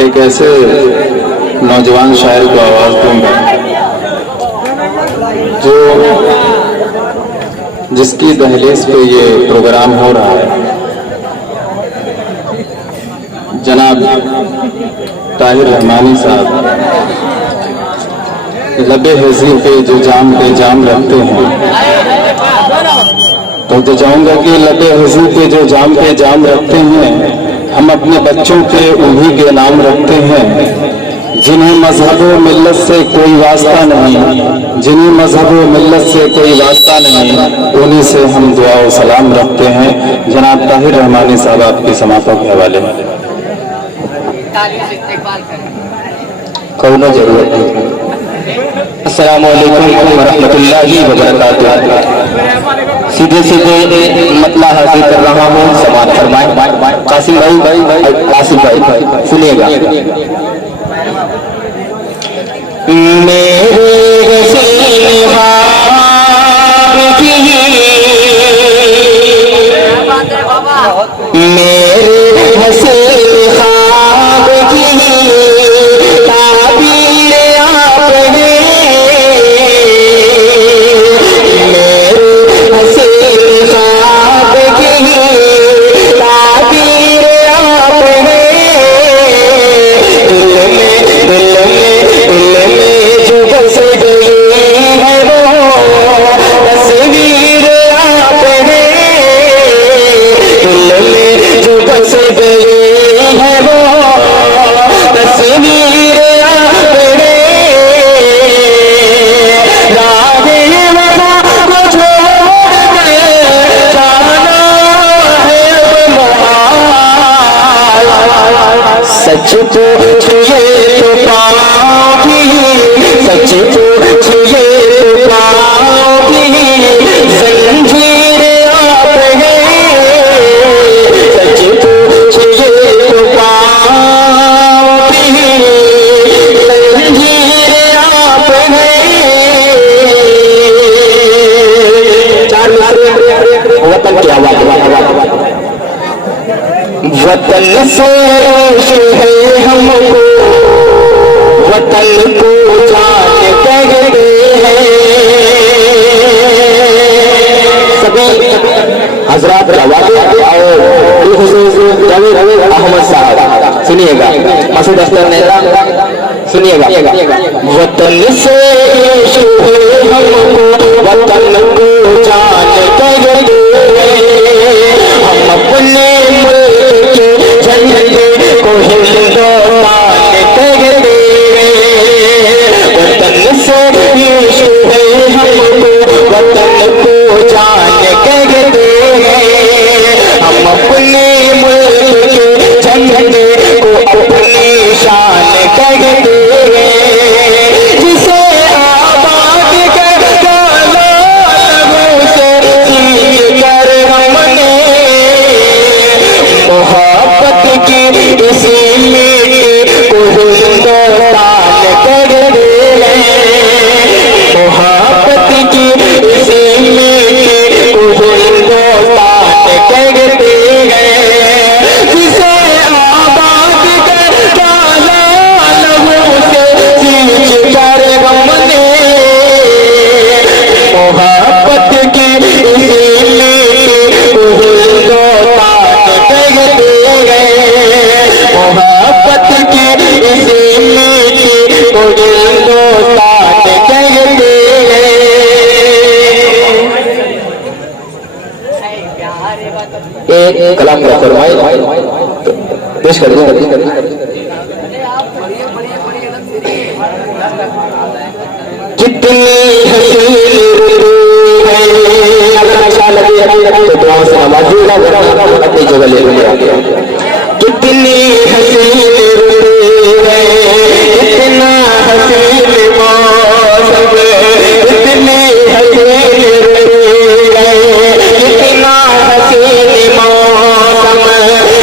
एक ऐसे नौजवान शायर को आवाज दूंगा जो जिसकी दहलीज पे ये प्रोग्राम हो रहा है। जनाब ताहिर रहमानी साहब लबे हज़ी पे जो जाम रखते हैं, तो चाहूंगा कि लबे हज़ी पे जो जाम रखते हैं, हम अपने बच्चों के उन्हीं के नाम रखते हैं जिन्हें मजहब व मिल्लत से कोई वास्ता नहीं, जिन्हें मजहब व मिल्लत से कोई वास्ता नहीं, उन्हीं से हम दुआ व सलाम रखते हैं। जनाब ताहिर रहमानी साहब आपकी समातों के हवाले में कौनो जरूरत नहीं। अस्सलामु अलैकुम व रहमतुल्लाहि व बरकातुहू। सीधे मतला हासिल कर रहा हूँ, समाज फरमाए। कासिम भाई सुनिएगा। मेरे सच पूछिए तो पाओगी, सच पूछिए तो पाओगी, जंजीर आप हैं। सच पूछिए तो पाओगी, जंजीर आप हैं। चार वतन की आवाज, वतन से है हमको, वतन को जान कहते हैं। सभी हजरात अहमद साहब सुनिएगा, मसूद अख्तर नेता सुनिएगा। वतन से है हमको, वतन को जान कहते हैं। हम अपने को हिंदुस्तान कहते हैं। वतन से है हमको, वतन को जान कहते हैं। हम अपने मुल्क के झंडे को अपनी शान कहते हैं। जिसे आबाद कर लोगों से सीख कर हमने मोहब्बत की इसी मिट्टी को हिंदुस्तान कहते हैं। मोहब्बत की इसी मिट्टी को हिंदुस्तान कहते हैं। जिसे आबाद कर डाला लहू से सींच कर हमने मोहब्बत की इसी मिट्टी को हिंदुस्तान कहते हैं। मोहब्बत की इसी मिट्टी को हिंदुस्तान कहते हैं। एक कलाम का फरमाए पेश कर दूं। कितनी हसीन है, अगर अच्छा लगे तो दुआ से नवाजिएगा, वरना अपनी जगह ले लीजिए। कितनी हसीन है, कितना हसीन मौसम, कितनी हसीन है, कितना हसीन मौसम,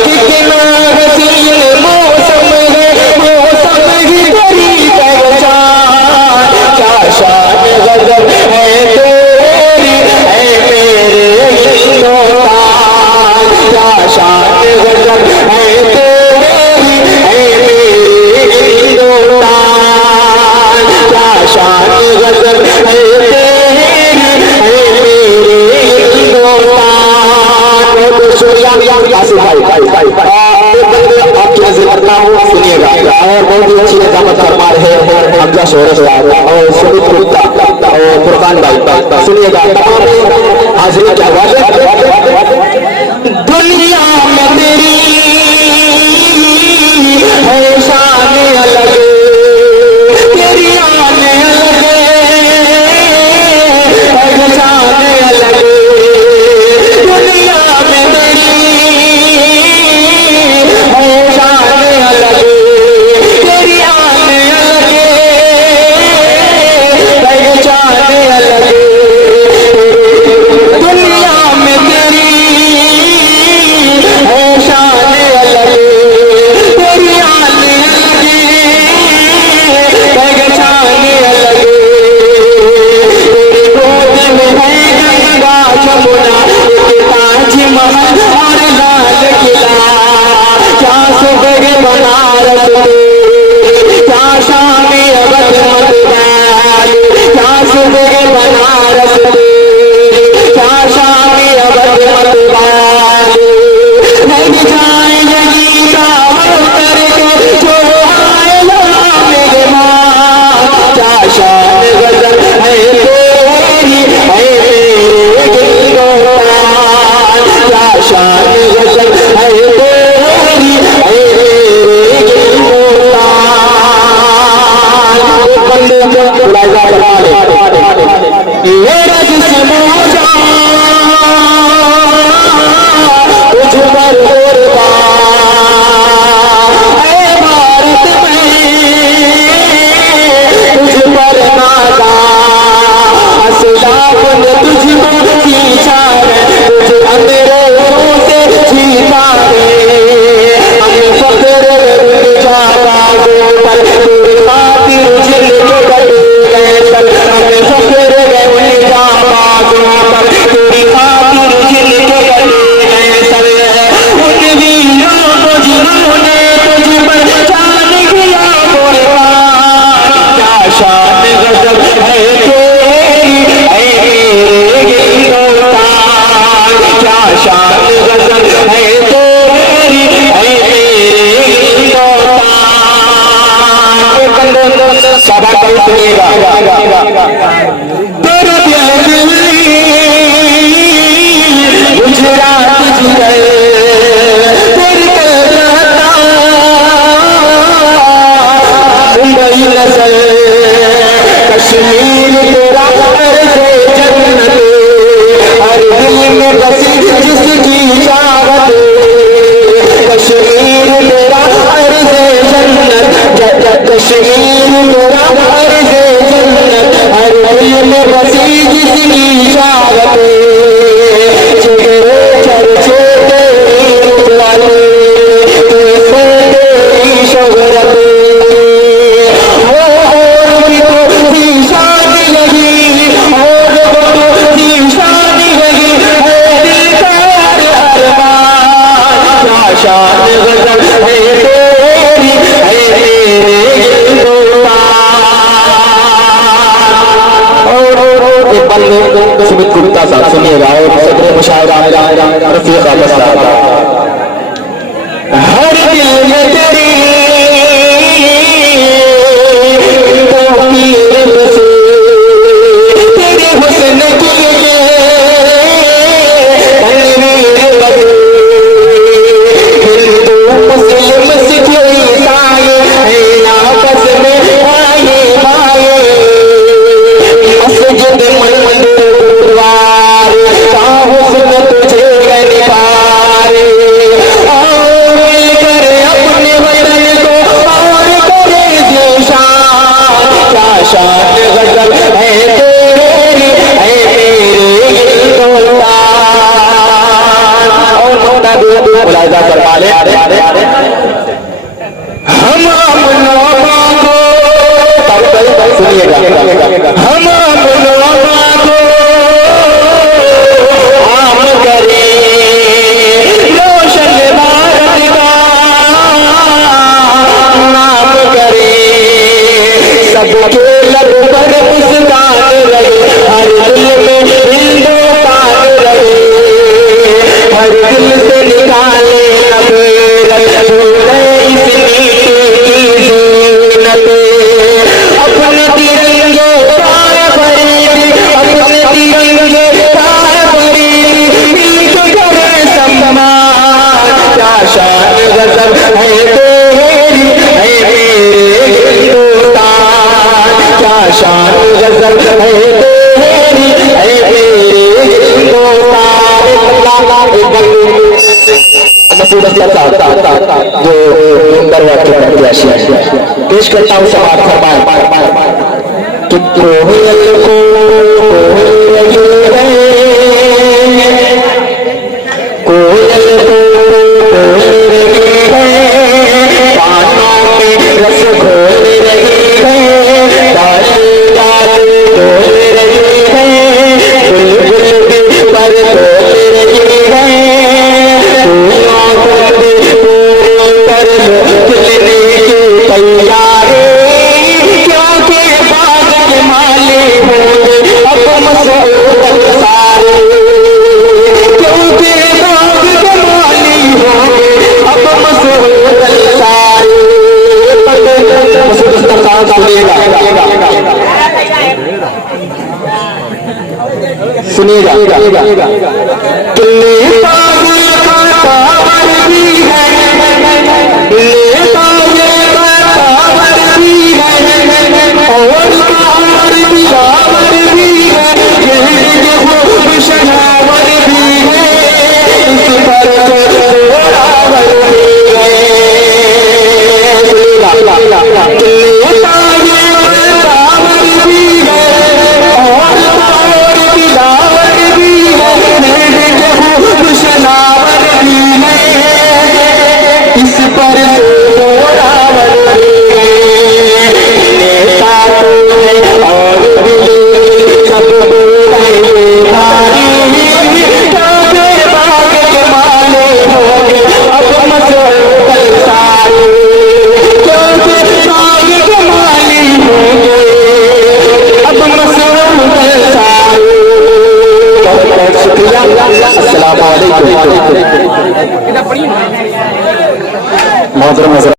कितना हसीन मौसम है। मौसम ही तेरी पहचान, क्या शान गजब है तेरी है मेरे हिंदुस्तान, क्या शान गजब भाई आपकी नजर करता हूँ, सुनिएगा। और बहुत ही अच्छी निजामत फरमा रहे हैं हमजा शोरस और सुमित गुप्ता और फुरकान भाई, सुनिएगा। तमाम हाजिरी क्या दुनिया में तेरी है शान अलग, तेरी आन अलग है शान अलग, दुनिया में तेरी है शान अलग, तेरी आन अलग है शान अलग, दुनिया में तेरी है शान अलग, तेरी आन अलग है शान अलग, तेरी गोद में है गंगा जमुना, एक ताज महल और लाल किला, क्या सुबह बनारस क्या शाम अवध मतवाल, क्या सुबह बनारस क्या शाम अवध मतवाल, लग जाए लगी का करके जो आएगा मेरे माँ, क्या शान गजल है तेरी है मेरे गिलगोपाल, क्या शान गजल है तेरी है मेरे गिलगोपाल। बंदे उड़ाएगा मेरा जिस्म हो जा तुझ पर कुर्बान, ऐ भारत में तुझ पर नादा, असलाफ ने तुझको खींचा है, तुझ अंग्रेजों से जीता है, हमें फख्र जाता पर तेरी खातिर जिल के कटे गए सर, हमें फख्र जाता पर तेरी खातिर जिल के कटे गए सर, उन वीरों को जिन्होंने तुझ पर जान दिया कुर्बान, क्या शान गजब है तेरी है मेरे गिलगोपाल, क्या शान गजब है तेरी है मेरे गिलगोपाल। सभा कल सुनिएगा। तेरे दिल गुजरात गए तेरी कलकत्ता मुंबई नजर कश्मीर तेरा अर्ज़े जन्नत, हर दिल में बसी जिसकी चाहत, कश्मीर तेरा अर्ज़े जन्नत, कश्मीर तेरा अर्ज़े जन्नत, हर दिल में बसी जिसकी चाहत, जिगरे चर्चे तेरी रुतबत, तेरी शोहरत, और भी तो थी शान लगी, और वो थी शान लगी, है दिलदार अरमान, क्या शान गजब है तेरी है मेरे गिलगोपाल। और एक बंदे सुमित गुप्ता साहब, सुनिएगा। और सदर मुशायरा रफीक अहमद साहब, हर दिल में तेरी तौकीर बसे, तेरे हुस्न की तनवीर बसे, हिंदू मुस्लिम सिख ईसाई हैं आपस में आए भाए, मस्जिद मंदिर गुरुद्वारे का हुस्न तुझे निभाए, आओ मिलकर अपने वतन को और करे जीशान, क्या शान गजब है तेरी है मेरे गिलगोपाल। और मुलाहिजा फरमा ले, हम अपनों को सुनिएगा, हम अपनों को आम करें, रोशन भारत का नाम करें, सबके लब पर मुस्कान रहे, हर दिल में हिंदुस्तान रहे, हर दिल से निकाले शान गजब है तेरी, है मेरे हिंदुस्तान, क्या शान गजब है तेरी, है मेरे हिंदुस्तान। जो सुंदर वाक्य प्रत्याशी पेश करता हूँ समाज फरमान कि कोयल को कोयल को पानों में रस घोल रही है, डाले डाले डोल रही है, बुलबुल भी पर बोल रही है, फूलों पर खिलने की तैयारी, क्योंकि बादल माले होंगे अब मसरूद सारे, क्योंकि बादल माली होंगे अब मसरूद सारे। सुनिएगा किले पागल का पावर भी है, किले पागल का पावर भी है, और पावर भी पावर भी है, ये खूब शहावर भी है, इस पर जोरावर भी है। किले पागल का पावर भी है, और पावर भी पावर भी है, खूब शहावर भी है, इस पर जोरावर भी है। नेता तो है और भी सब बोलेंगे भारी, क्योंकि बाग के माले होंगे अब मसरूद सारे, क्योंकि बाग के माली होंगे अब मसरूद सारे। बहुत बहुत शुक्रिया। अस्सलाम वालेकुम।